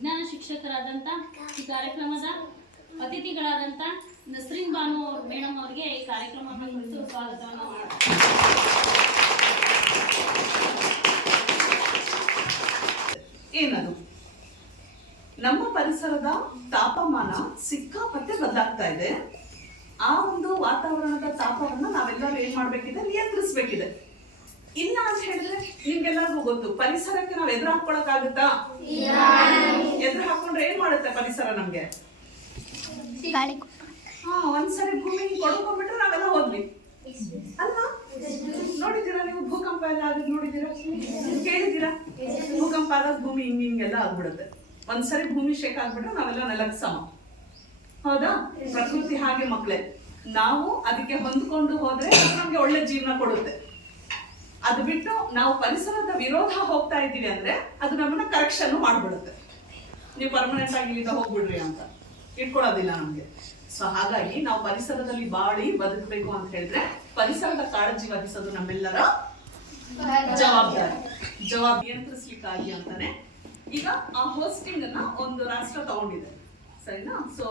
ವಿಜ್ಞಾನ ಶಿಕ್ಷಕರಾದಂಥ ಈ ಕಾರ್ಯಕ್ರಮದ ಅತಿಥಿಗಳಾದಂಥ ನಸ್ರೀನ್ ಬಾನು ಮೇಡಮ್ ಅವರಿಗೆ ಈ ಕಾರ್ಯಕ್ರಮವನ್ನು ಕುರಿತು ಸ್ವಾಗತವನ್ನು ಮಾಡ್ತಾರೆ. ಏನದು ನಮ್ಮ ಪರಿಸರದ ತಾಪಮಾನ ಸಿಕ್ಕಾಪಟ್ಟೆ ಬದಲಾಗ್ತಾ ಇದೆ. ಆ ಒಂದು ವಾತಾವರಣದ ತಾಪವನ್ನ ನಾವೆಲ್ಲರೂ ಏನ್ ಮಾಡ್ಬೇಕಿದೆ, ನಿಯಂತ್ರಿಸ್ಬೇಕಿದೆ. ಇಲ್ಲ ಅಂತ ಹೇಳಿದ್ರೆ ನಿಮ್ಗೆಲ್ಲರಿಗೂ ಗೊತ್ತು, ಪರಿಸರಕ್ಕೆ ನಾವು ಎದುರು ಹಾಕೊಳಕ್ಕಾಗುತ್ತಾ? ಎದುರು ಹಾಕೊಂಡ್ರೆ ಏನ್ ಮಾಡುತ್ತೆ ಪರಿಸರ ನಮ್ಗೆ? ಒಂದ್ಸರಿ ಭೂಮಿ ಕೊಡ್ಕೊಂಡ್ಬಿಟ್ರೆ ನಾವೆಲ್ಲ ಹೋದ್ವಿ ಅಲ್ವಾ? ನೋಡಿದ್ದೀರಾ ನೀವು? ಭೂಕಂಪ ಎಲ್ಲ ಆಗ ನೋಡಿದ್ದೀರಾ, ಕೇಳಿದ್ದೀರಾ? ಭೂಕಂಪ ಆದಾಗ ಭೂಮಿ ಹಿಂಗೆಲ್ಲ ಆಗ್ಬಿಡುತ್ತೆ. ಒಂದ್ಸರಿ ಭೂಮಿ ಶೇಕ್ ಆಗ್ಬಿಟ್ರೆ ನಾವೆಲ್ಲ ನೆಲಕ್ಕೆ ಸಮ. ಹೌದಾ? ಪ್ರಕೃತಿ ಹಾಗೆ ಮಕ್ಕಳೇ, ನಾವು ಅದಕ್ಕೆ ಹೊಂದ್ಕೊಂಡು ಹೋದ್ರೆ ನಮ್ಗೆ ಒಳ್ಳೆ ಜೀವನ ಕೊಡುತ್ತೆ. ಅದು ಬಿಟ್ಟು ನಾವು ಪರಿಸರದ ವಿರೋಧ ಹೋಗ್ತಾ ಇದ್ದೀವಿ ಅಂದ್ರೆ ಅದು ನಮ್ಮನ್ನ ಕರೆಕ್ಷನ್ ಮಾಡ್ಬಿಡುತ್ತೆ. ನೀವು ಪರ್ಮನೆಂಟ್ ಆಗಿ ಇಲ್ಲಿಂದ ಹೋಗ್ಬಿಡ್ರಿ ಅಂತ ಇಟ್ಕೊಳ್ಳೋದಿಲ್ಲ ನಮ್ಗೆ. ಸೊ ಹಾಗಾಗಿ ನಾವು ಪರಿಸರದಲ್ಲಿ ಬಾಳಿ ಬದುಕಬೇಕು ಅಂತ ಹೇಳಿದ್ರೆ ಪರಿಸರದ ಕಾಳಜಿ ವಹಿಸೋದು ನಮ್ಮೆಲ್ಲರ ಜವಾಬ್ದಾರಿ. ನಿಯಂತ್ರಿಸ್ಲಿಕ್ಕಾಗಿ ಅಂತಾನೆ ಈಗ ಆ ಹೋಸ್ಟಿಂಗ್ ಅನ್ನ ಒಂದು ರಾಷ್ಟ್ರ ತಗೊಂಡಿದೆ, ಸರಿನಾ? ಸೊ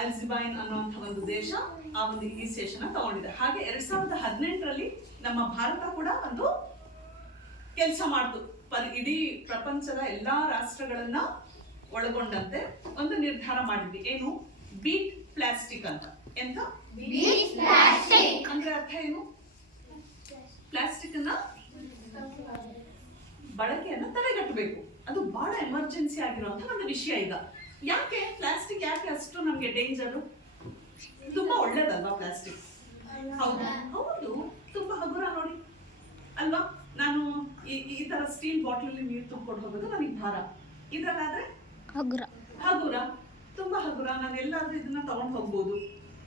ಐಲ್ಸ್ಬೈನ್ ಅನ್ನುವಂಥ ಒಂದು ದೇಶ ಆ ಒಂದು ಇನಿಷಿಯೇಷನ್ ತಗೊಂಡಿದೆ. ಹಾಗೆ 2018ರಲ್ಲಿ ನಮ್ಮ ಭಾರತ ಕೂಡ ಒಂದು ಕೆಲಸ ಮಾಡ್ತು. ಇಡೀ ಪ್ರಪಂಚದ ಎಲ್ಲಾ ರಾಷ್ಟ್ರಗಳನ್ನ ಒಳಗೊಂಡಂತೆ ಒಂದು ನಿರ್ಧಾರ ಮಾಡಿದ್ವಿ. ಏನು? ಬೀಟ್ ಪ್ಲಾಸ್ಟಿಕ್ ಅಂತ. ಎಂತ ಅಂದ್ರೆ ಅರ್ಥ ಏನು? ಪ್ಲಾಸ್ಟಿಕ್ ನ ಬಳಕೆಯನ್ನ ತಡೆಗಟ್ಟಬೇಕು. ಅದು ಬಹಳ ಎಮರ್ಜೆನ್ಸಿ ಆಗಿರುವಂತ ಒಂದು ವಿಷಯ. ಈಗ ಯಾಕೆ ಪ್ಲಾಸ್ಟಿಕ್ ಯಾಕೆ ಅಷ್ಟು ನಮ್ಗೆ ಡೇಂಜರು? ತುಂಬಾ ಒಳ್ಳೇದಲ್ವಾ ಪ್ಲಾಸ್ಟಿಕ್? ಹೌದು, ತುಂಬಾ ಹಗುರ ನೋಡಿ ಅಲ್ವಾ? ನಾನು ಈ ತರ ಸ್ಟೀಲ್ ಬಾಟಲ್ ನೀರು ತುಂಬಿಕೊಂಡು ಹೋಗೋದು ನನಗೆ ಭಾರ. ಇದ್ರಲ್ಲಾದ್ರೆ ಹಗುರ, ತುಂಬಾ ಹಗುರ. ನಾನು ಎಲ್ಲಾದ್ರೂ ಇದನ್ನ ತಗೊಂಡು ಹೋಗ್ಬೋದು.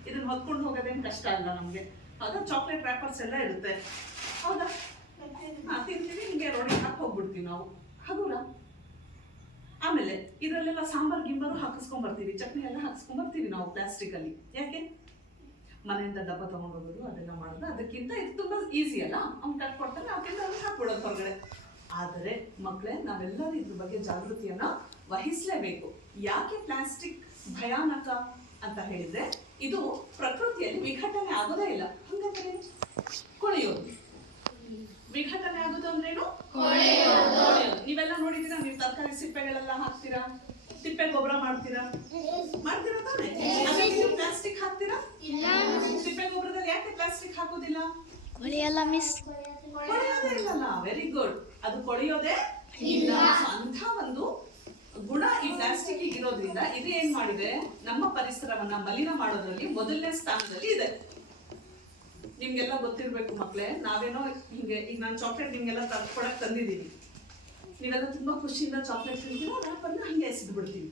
ಇದನ್ನ ಹೊತ್ಕೊಂಡು ಹೋಗೋದೇನು ಕಷ್ಟ ಅಲ್ಲ ನಮ್ಗೆ. ಹೌದಾ? ಚಾಕ್ಲೇಟ್ ರ್ಯಾಪರ್ಸ್ ಎಲ್ಲ ಇರುತ್ತೆ, ಹೌದಾ? ತಿಂತೀವಿ, ಹಿಂಗೆ ರೋಡಿ ಹಾಕಿ ಹೋಗ್ಬಿಡ್ತೀವಿ ನಾವು, ಹಗುರ. ಆಮೇಲೆ ಇದರಲ್ಲೆಲ್ಲ ಸಾಂಬಾರ್ ಗಿಂಬಾರು ಹಾಕಿಸ್ಕೊಂಡ್ ಬರ್ತೀವಿ, ಚಟ್ನಿ ಎಲ್ಲ ಹಾಕಿಸ್ಕೊಂಡ್ ಬರ್ತೀವಿ ನಾವು ಪ್ಲಾಸ್ಟಿಕ್ ಅಲ್ಲಿ. ಯಾಕೆ? ಮನೆಯಿಂದ ಡಬ್ಬ ತಗೊಂಡೋಗೋದು ಅದೆಲ್ಲ ಮಾಡೋದು, ಅದಕ್ಕಿಂತ ಇದು ತುಂಬಾ ಈಸಿ ಅಲ್ಲ. ಅವ್ನು ಕಟ್ಕೊಡ್ತಾರೆ, ನಾವೆಲ್ಲ ಹಾಕ್ಬಿಡೋದು ಹೊರಗಡೆ. ಆದರೆ ಮಕ್ಕಳೇ, ನಾವೆಲ್ಲರೂ ಇದ್ರ ಬಗ್ಗೆ ಜಾಗೃತಿಯನ್ನ ವಹಿಸ್ಲೇಬೇಕು. ಯಾಕೆ ಪ್ಲಾಸ್ಟಿಕ್ ಭಯಾನಕ ಅಂತ ಹೇಳಿದ್ರೆ, ಇದು ಪ್ರಕೃತಿಯಲ್ಲಿ ವಿಘಟನೆ ಆಗೋದೇ ಇಲ್ಲ. ಹಂಗಂದ್ರೆ ಕೊಳೆಯೋದು. ವಿಘಟನೆ ಆಗೋದು ಅಂದ್ರೇನು? ಕೊಳೆಯೋದು. ನೀವೆಲ್ಲ ನೋಡಿದ್ದೀರಾ? ನೀವು ತರಕಾರಿ ಸಿಪ್ಪೆಗಳೆಲ್ಲ ಹಾಕ್ತೀರಾ, ತಿಪ್ಪೆ ಗೊಬ್ಬರ ಮಾಡ್ತೀರಾ ತಾನೆ? ನೀವು ಪ್ಲಾಸ್ಟಿಕ್ ಹಾಕ್ತೀರಾ? ತಿಪ್ಪೆ ಗೊಬ್ಬರದಲ್ಲಿ ಯಾಕೆ ಪ್ಲಾಸ್ಟಿಕ್ ಹಾಕೋದಿಲ್ಲ? ಕೊಳೆಯೋದೇ ಇಲ್ಲಲ್ಲ. ವೆರಿ ಗುಡ್, ಅದು ಕೊಳೆಯೋದೇ ಇಲ್ಲ. ಅಂತ ಒಂದು ಗುಣ ಈ ಪ್ಲಾಸ್ಟಿಕ್ ಇರೋದ್ರಿಂದ ಇದು ಏನ್ ಮಾಡಿದೆ, ನಮ್ಮ ಪರಿಸರವನ್ನ ಮಲಿನ ಮಾಡೋದ್ರಲ್ಲಿ ಮೊದಲನೇ ಸ್ಥಾನದಲ್ಲಿ ಇದೆ. ನಿಮ್ಗೆಲ್ಲ ಗೊತ್ತಿರ್ಬೇಕು ಮಕ್ಳೇ. ನಾವೇನೋ ಹಿಂಗೆ, ಈಗ ನಾನು ಚಾಕ್ಲೇಟ್ ನಿಮ್ಗೆಲ್ಲ ಕೊಡಕ್ ತಂದಿದ್ದೀನಿ, ನೀವೆಲ್ಲ ತುಂಬಾ ಖುಷಿಯಿಂದ ಚಾಕ್ಲೇಟ್ ತಿಂತೀರಾ, ರ್ಯಾಪರ್ನ ಹಂಗೆ ಎಸೆದು ಬಿಡ್ತೀವಿ.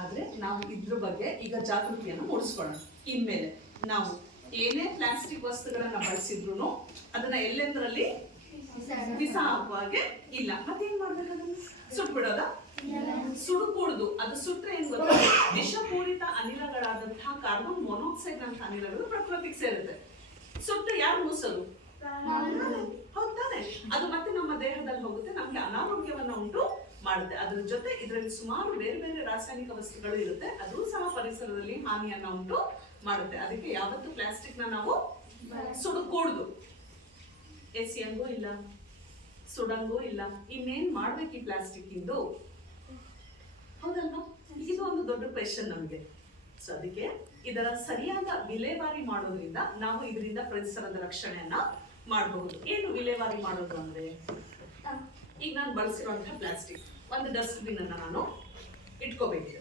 ಆದ್ರೆ ನಾವು ಇದ್ರ ಬಗ್ಗೆ ಈಗ ಜಾಗೃತಿಯನ್ನು ಮೂಡಿಸ್ಕೊಳ್ಳೋಣ. ಇನ್ಮೇಲೆ ನಾವು ಏನೇ ಪ್ಲಾಸ್ಟಿಕ್ ವಸ್ತುಗಳನ್ನ ಬಳಸಿದ್ರು ಅದನ್ನ ಎಲ್ಲೆಂದ್ರಲ್ಲಿ ಬಿಸಾಕುವ ಹಾಗೆ ಇಲ್ಲ. ಮತ್ತೇನ್ ಮಾಡ್ಬೇಕು? ಅದನ್ನ ಸುಟ್ಬಿಡೋದ? ಸುಡುಕೂಡುದು. ಅದು ಸುಟ್ರೆ ಏನ್ ಗೊತ್ತಾ, ವಿಷಪೂರಿತ ಅನಿಲಗಳಾದಂತಹ ಕಾರ್ಬನ್ ಮೊನಾಕ್ಸೈಡ್ ಅಂತ ಅನಿಲಗಳು ಪ್ರಕೃತಿಗೆ ಸೇರುತ್ತೆ. ಸುಟ್ಟು ಯಾರು ಮೂಸಲು? ಹೌದಾನೆ? ಅದು ಮತ್ತೆ ನಮ್ಮ ದೇಹದಲ್ಲಿ ಹೋಗುತ್ತೆ, ನಮ್ಗೆ ಅನಾರೋಗ್ಯವನ್ನ ಉಂಟು ಮಾಡುತ್ತೆ. ಅದ್ರ ಜೊತೆ ಇದರಲ್ಲಿ ಸುಮಾರು ಬೇರೆ ಬೇರೆ ರಾಸಾಯನಿಕ ವಸ್ತುಗಳು ಇರುತ್ತೆ, ಅದು ಸಹ ಪರಿಸರದಲ್ಲಿ ಹಾನಿಯನ್ನ ಉಂಟು ಮಾಡುತ್ತೆ. ಅದಕ್ಕೆ ಯಾವತ್ತು ಪ್ಲಾಸ್ಟಿಕ್ ನ ನಾವು ಸುಡಕೂಡುದು. ಎಸೆಯಂಗೂ ಇಲ್ಲ, ಸುಡಂಗೂ ಇಲ್ಲ. ಇನ್ನೇನ್ ಮಾಡ್ಬೇಕು ಈ ಪ್ಲಾಸ್ಟಿಕ್ ಇಂದು? ಹೌದಲ್ವಾ? ಇದು ಒಂದು ದೊಡ್ಡ ಕ್ವೆಶ್ಚನ್ ನಮ್ಗೆ. ಸೊ ಅದಕ್ಕೆ ಇದರ ಸರಿಯಾದ ವಿಲೇವಾರಿ ಮಾಡೋದ್ರಿಂದ ನಾವು ಇದರಿಂದ ಪರಿಸರದ ರಕ್ಷಣೆಯನ್ನ ಮಾಡಬಹುದು. ಏನು ವಿಲೇವಾರಿ ಮಾಡೋದು ಅಂದ್ರೆ, ಈಗ ನಾನು ಬಳಸಿರುವಂತಹ ಪ್ಲಾಸ್ಟಿಕ್ ಒಂದು ಡಸ್ಟ್ಬಿನ್ ಅನ್ನ ನಾನು ಇಟ್ಕೋಬೇಕು.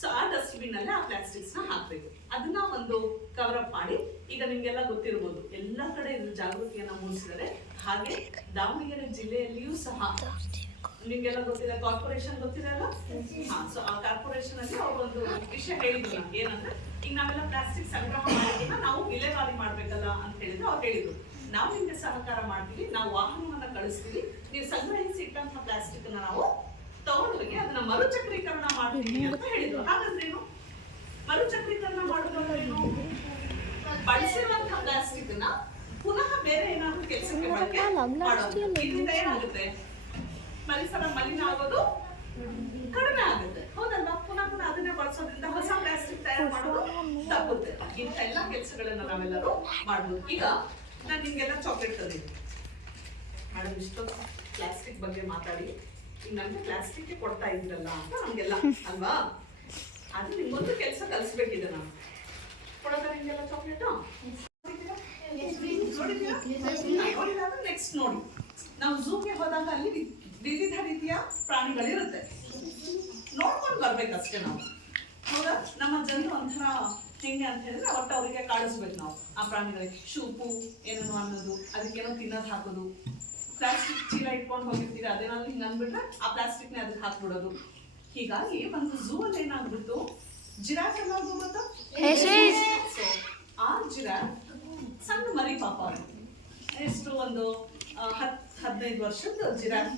ಸೊ ಆ ಡಸ್ಟ್ಬಿನ್ ಅಲ್ಲೇ ಆ ಪ್ಲಾಸ್ಟಿಕ್ಸ್ ನ ಹಾಕ್ಬೇಕು. ಅದನ್ನ ಒಂದು ಕವರ್ ಅಪ್ ಮಾಡಿ, ಈಗ ನಿಮ್ಗೆಲ್ಲ ಗೊತ್ತಿರ್ಬೋದು, ಎಲ್ಲ ಕಡೆ ಇದ್ರ ಜಾಗೃತಿಯನ್ನ ಮೂಡಿಸಿದರೆ. ಹಾಗೆ ದಾವಣಗೆರೆ ಜಿಲ್ಲೆಯಲ್ಲಿಯೂ ಸಹ ನಿಮ್ಗೆಲ್ಲ ಗೊತ್ತಿದೆ, ಕಾರ್ಪೊರೇಷನ್ ಗೊತ್ತಿರಲ್ಲ? ಸೊ ಆ ಕಾರ್ಪೊರೇಷನ್ ಅಲ್ಲಿ ಅವ್ರು ಒಂದು ವಿಷಯ ಹೇಳಿದ್ರು ನಮ್ಗೆ. ಏನಂದ್ರೆ, ಈಗ ನಾವೆಲ್ಲ ಪ್ಲಾಸ್ಟಿಕ್ ಸಂಗ್ರಹ ಮಾಡೋದನ್ನ ನಾವು ವಿಲೇವಾರಿ ಮಾಡ್ಬೇಕಲ್ಲ ಅಂತ ಹೇಳಿದ್ರು. ಅವ್ರು ಹೇಳಿದ್ರು, ನಾವು ನಿಮ್ಗೆ ಸಹಕಾರ ಮಾಡ್ತೀವಿ, ನಾವು ವಾಹನವನ್ನ ಕಳಿಸ್ತೀವಿ, ನೀವು ಸಂಗ್ರಹಿಸಿ ಇಟ್ಟಂತಹ ಪ್ಲಾಸ್ಟಿಕ್ ಅನ್ನ ನಾವು ತಗೊಂಡೋಗಿ ಅದನ್ನ ಮರುಚಕ್ರೀಕರಣ ಮಾಡ್ತೀವಿ ಅಂತ ಹೇಳಿದ್ರು. ಹಾಗಂದ್ರೇನು? ಮರುಚಕ್ರೀಕರಣ ಮಾಡೋದ್ರೇನು? ಬಳಸಿರುವಂತಹ ಪ್ಲಾಸ್ಟಿಕ್ ನ ಪುನಃ ಬೇರೆ ಏನಾದ್ರು ಕೆಲಸಕ್ಕೆ ಬಳಕೆ ಮಾಡೋದು. ಇದರಿಂದ ಏನಾಗುತ್ತೆ? ಪರಿಸರ ಮಲಿನ ಆಗೋದು ಬಳಸೋದ್ರಿಂದ ಹೊಸ ಪ್ಲಾಸ್ಟಿಕ್ ತಯಾರು ಮಾಡೋದು ತಪ್ಪುತ್ತೆ. ಇಂಥ ಎಲ್ಲ ಕೆಲಸಗಳನ್ನ ನಾವೆಲ್ಲರೂ ಮಾಡ್ಬೋದು. ಈಗ ನಾನು ನಿಮ್ಗೆಲ್ಲ ಚಾಕ್ಲೇಟ್ ತಂದಿದ್ದೀನಿ ಮೇಡಮ್, ಇಷ್ಟೊಂದು ಪ್ಲಾಸ್ಟಿಕ್ ಬಗ್ಗೆ ಮಾತಾಡಿ ಈಗ ನಮ್ಗೆ ಪ್ಲಾಸ್ಟಿಕ್ ಕೊಡ್ತಾ ಇದ್ರಲ್ಲ ಅಂತ ನಮ್ಗೆಲ್ಲ ಅಲ್ವಾ? ಅದು ನಿಮ್ಗೊಂದು ಕೆಲಸ ಕಲಿಸ್ಬೇಕಿದೆ ನಾನು ಕೊಡೋದ ನಿಮ್ಗೆಲ್ಲ ಚಾಕ್ಲೇಟು ನೋಡಿದಾಗ ನೆಕ್ಸ್ಟ್ ನೋಡಿ, ನಾವು ಝೂಗೆ ಹೋದಾಗ ಅಲ್ಲಿ ವಿವಿಧ ರೀತಿಯ ಪ್ರಾಣಿಗಳಿರುತ್ತೆ, ನೋಡ್ಕೊಂಡು ಬರ್ಬೇಕಷ್ಟೇ ನಾವು. ಹೌದಾ? ನಮ್ಮ ಜನರು ಒಂಥರ ಹೆಂಗೆ ಅಂತ ಹೇಳಿದ್ರೆ ಒಟ್ಟು ಅವರಿಗೆ ಕಾಡಿಸ್ಬೇಕು ನಾವು ಆ ಪ್ರಾಣಿಗಳಿಗೆ ಶೂಪು ಏನೋ ಅನ್ನೋದು, ಅದಕ್ಕೇನೋ ತಿನ್ನೋದು ಹಾಕೋದು. ಪ್ಲಾಸ್ಟಿಕ್ ಚೀಲ ಇಟ್ಕೊಂಡು ಹೋಗಿರ್ತೀರಿ, ಅದೇನಾದ್ರು ಹಿಂಗೆ ಅಂದ್ಬಿಟ್ರೆ ಆ ಪ್ಲಾಸ್ಟಿಕ್ನೇ ಅದಕ್ಕೆ ಹಾಕ್ಬಿಡೋದು. ಹೀಗಾಗಿ ಒಂದು ಝೂ ಅಲ್ಲಿ ಏನಾಗ್ಬಿಟ್ಟು ಜಿರಾಫ್ ಅನ್ನೋದು ಗೊತ್ತಾ? ಆ ಜಿರಾಫ್ ಸಣ್ಣ ಮರಿ ಪಾಪ, ಎಷ್ಟು ಒಂದು 10-15 ವರ್ಷದ ಜಿರಾಫ್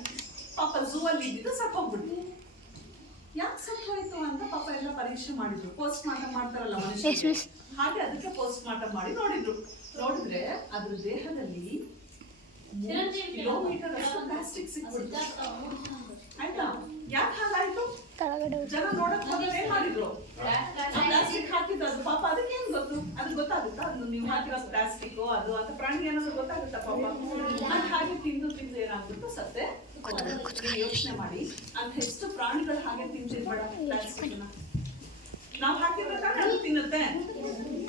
ಪಾಪ ಝೂ ಅಲ್ಲಿ ಇದ್ದಿದ್ದು ಸತ್ತೋಗ್ಬಿಟ್ಟು. ಯಾಕೆ ಸತ್ತೋಯ್ತು ಅಂತ ಪಾಪ ಎಲ್ಲ ಪರೀಕ್ಷೆ ಮಾಡಿದ್ರು, ಪೋಸ್ಟ್ ಮಾರ್ಟಮ್ ಮಾಡ್ತಾರಲ್ಲ ಮನುಷ್ಯ, ಹಾಗೆ ಅದಕ್ಕೆ ಪೋಸ್ಟ್ ಮಾರ್ಟಮ್ ಮಾಡಿ ನೋಡಿದ್ರು. ನೋಡಿದ್ರೆ ಅದ್ರ ದೇಹದಲ್ಲಿ ಕಿಲೋಮೀಟರ್ ಅಷ್ಟು ಪ್ಲಾಸ್ಟಿಕ್ ಸಿಕ್ಬಿಡ್ತು. ಆಯ್ತಾ? ಯಾಕೆ ಹಾಗಾಯ್ತು? ಜನ ನೋಡಕ್ ಹೋದ್ರೆ ಏನ್ ಮಾಡಿದ್ರು? ಪ್ಲಾಸ್ಟಿಕ್ ಹಾಕಿದ್ದು ಅದು ಪಾಪ ಅದಕ್ಕೆ ಏನ್ ಗೊತ್ತು? ಅದು ಗೊತ್ತಾಗುತ್ತಾ? ಅದು ನೀವು ಹಾಕಿರೋ ಪ್ಲಾಸ್ಟಿಕ್ ಅದು ಅಂತ ಪ್ರಾಣಿ ಏನಾದ್ರು ಗೊತ್ತಾಗುತ್ತಾ ಪಾಪ? ಅದು ಹಾಗೆ ತಿಂದು ಏನಾಗ್ಬಿಟ್ಟು ಸತ್ತೆ. ಯೋಚನೆ ಮಾಡಿ, ಅಂತ ಎಷ್ಟು ಪ್ರಾಣಿಗಳು ಹಾಗೆ ತಿಂತಿರ್ಬೇಡ ಪ್ಲಾಸ್ಟಿಕ್ ನ. ನಾವು ಹಾಕಿರ್ಬೇಕಾದ್ರೆ ಅದು ತಿನ್ನುತ್ತೆ.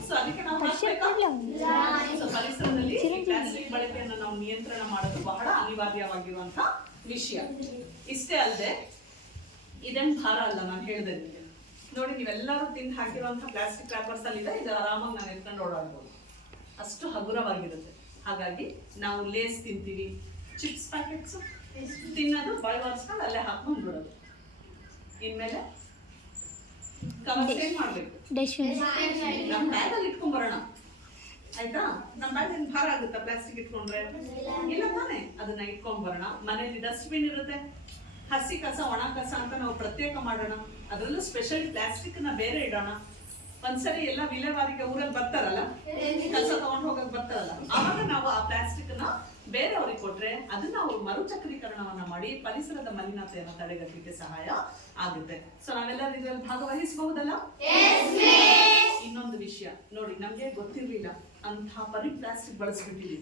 ಸೊ ಅದಕ್ಕೆ ನಾವು ಹಾಕ್ಬೇಕಾ? ಸೊ ಪರಿಸರದಲ್ಲಿ ಪ್ಲಾಸ್ಟಿಕ್ ಬಳಕೆಯನ್ನು ನಾವು ನಿಯಂತ್ರಣ ಮಾಡೋದು ಬಹಳ ಅನಿವಾರ್ಯವಾಗಿರುವಂತ ವಿಷಯ. ಇಷ್ಟೇ ಅಲ್ಲದೆ ಇದೇನ್ ಭಾರ ಅಲ್ಲ, ನಾನು ಹೇಳಿದೆ ನಿಮಗೆ. ನೋಡಿ, ನೀವೆಲ್ಲರೂ ತಿಂದು ಹಾಕಿರುವಂತ ಪ್ಲಾಸ್ಟಿಕ್ ರ್ಯಾಪರ್ಸ್ ಅಲ್ಲಿ ಇದೆ, ಇದು ಆರಾಮಾಗಿ ನಾವು ಎತ್ಕೊಂಡು ಓಡಾಡ್ಬೋದು, ಅಷ್ಟು ಹಗುರವಾಗಿರುತ್ತೆ. ಹಾಗಾಗಿ ನಾವು ಲೇಸ್ ತಿಂತೀವಿ, ಚಿಪ್ಸ್ ಪ್ಯಾಕೆಟ್ಸ್ ತಿನ್ನೋದು ಬಾಯ್ ಒರೆಸ್ಕೊಂಡು ಅಲ್ಲೇ ಹಾಕೊಂಡು ಬಿಡೋದು. ಇನ್ಮೇಲೆ ಕವರ್ಸ್ ಏನ್ ಮಾಡ್ಬೇಕು? ನಮ್ಮ ಬ್ಯಾಗಲ್ಲಿ ಇಟ್ಕೊಂಡ್ ಬರೋಣ, ಆಯ್ತಾ? ನಮ್ಮ ಬ್ಯಾಗ್ ಏನ್ ಭಾರ ಆಗುತ್ತಾ ಪ್ಲಾಸ್ಟಿಕ್ ಇಟ್ಕೊಂಡ್ರೆ? ಇಲ್ಲ ತಾನೆ, ಅದನ್ನ ಇಟ್ಕೊಂಡ್ ಬರೋಣ. ಮನೇಲಿ ಡಸ್ಟ್ಬಿನ್ ಇರುತ್ತೆ, ಹಸಿ ಕಸ ಒಣ ಕಸ ಅಂತ ನಾವು ಪ್ರತ್ಯೇಕ ಮಾಡೋಣ. ಅದರಲ್ಲೂ ಸ್ಪೆಷಲ್ ಪ್ಲಾಸ್ಟಿಕ್ ನ ಬೇರೆ ಇಡೋಣ. ಒಂದ್ಸರಿ ಎಲ್ಲ ವಿಲೇವಾರಿಗೆ ಊರಲ್ಲಿ ಬರ್ತಾರಲ್ಲ, ಕಸ ತಗೊಂಡು ಹೋಗಕ್ ಬರ್ತಾರಲ್ಲ, ಆವಾಗ ನಾವು ಆ ಪ್ಲಾಸ್ಟಿಕ್ ನ ಬೇರೆಯವ್ರಿಗೆ ಕೊಟ್ರೆ ಅದನ್ನ ಅವ್ರು ಮರುಚಕ್ರೀಕರಣವನ್ನ ಮಾಡಿ ಪರಿಸರದ ಮಲಿನತೆಯನ್ನು ತಡೆಗಟ್ಟಲಿಕ್ಕೆ ಸಹಾಯ ಆಗುತ್ತೆ. ಸೊ ನಾವೆಲ್ಲರೂ ಇದರಲ್ಲಿ ಭಾಗವಹಿಸಬಹುದಲ್ಲ? ಇನ್ನೊಂದು ವಿಷಯ ನೋಡಿ, ನಮ್ಗೆ ಗೊತ್ತಿರ್ಲಿಲ್ಲ ಅಂತ ಪರಿ ಪ್ಲಾಸ್ಟಿಕ್ ಬಳಸ್ಬಿಟ್ಟಿದೀವಿ.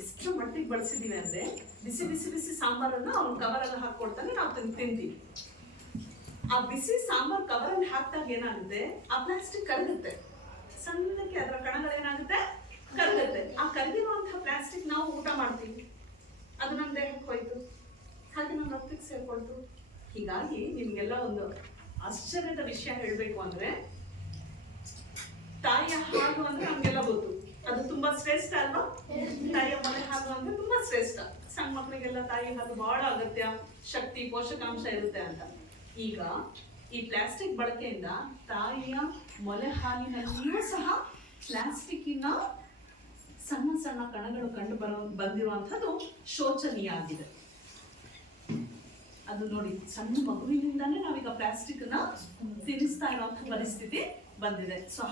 ಎಷ್ಟು ಮಟ್ಟಿಗೆ ಬಳಸಿದೀವಿ ಅಂದ್ರೆ, ಬಿಸಿ ಬಿಸಿ ಬಿಸಿ ಸಾಂಬಾರನ್ನ ಅವ್ನು ಕವರಲ್ಲಿ ಹಾಕೊಡ್ತಾನೆ, ನಾವು ತಿಂತೀವಿ. ಆ ಬಿಸಿ ಸಾಂಬಾರ್ ಕವರಲ್ಲಿ ಹಾಕಿದಾಗ ಏನಾಗುತ್ತೆ? ಆ ಪ್ಲಾಸ್ಟಿಕ್ ಕರಗುತ್ತೆ, ಸಣ್ಣಕ್ಕೆ ಅದರ ಕಣಗಳೇನಾಗುತ್ತೆ? ಕರಗುತ್ತೆ. ಆ ಕರಗಿರುವಂತಹ ಪ್ಲಾಸ್ಟಿಕ್ ನಾವು ಊಟ ಮಾಡ್ತೀವಿ, ಅದು ನಮ್ಮ ದೇಹಕ್ಕೆ ಹೋಯ್ತು, ಹಾಗೆ ನಮ್ಮ ರಕ್ತಕ್ಕೆ ಸೇರ್ಕೊಳ್ತು. ಹೀಗಾಗಿ ನಿಮ್ಗೆಲ್ಲ ಒಂದು ಆಶ್ಚರ್ಯದ ವಿಷಯ ಹೇಳ್ಬೇಕು ಅಂದ್ರೆ, ತಾಯಿಯ ಹಾಲು ಅಂದ್ರೆ ನಮ್ಗೆಲ್ಲ ಗೊತ್ತು, ಅದು ತುಂಬಾ ಶ್ರೇಷ್ಠ ಅಲ್ವಾ? ತಾಯಿಯ ಮನೆ ಹಾಲು ಅಂದ್ರೆ ತುಂಬಾ ಶ್ರೇಷ್ಠ. ಸಣ್ಣ ಮಕ್ಕಳಿಗೆಲ್ಲ ತಾಯಿ ಹಾಲು ಬಹಳ ಅಗತ್ಯ, ಶಕ್ತಿ ಪೋಷಕಾಂಶ ಇರುತ್ತೆ ಅಂತ. ಈಗ ಈ ಪ್ಲಾಸ್ಟಿಕ್ ಬಳಕೆಯಿಂದ ತಾಯಿಯ ಮೊಲೆ ಹಾಲಿನಲ್ಲಿಯೂ ಸಹ ಪ್ಲಾಸ್ಟಿಕ್ಕಿನ ಸಣ್ಣ ಸಣ್ಣ ಕಣಗಳು ಕಂಡು ಬಂದಿರುವಂತದ್ದು ಶೋಚನೀಯ ಆಗಿದೆ. ಅದು ನೋಡಿ, ಸಣ್ಣ ಮಗುವಿನಿಂದಾನೇ ನಾವೀಗ ಪ್ಲಾಸ್ಟಿಕ್ ನ ತಿನ್ನಿಸ್ತಾ ಇರುವಂತಹ ಪರಿಸ್ಥಿತಿ ಬಂದಿದೆ. ಸೊ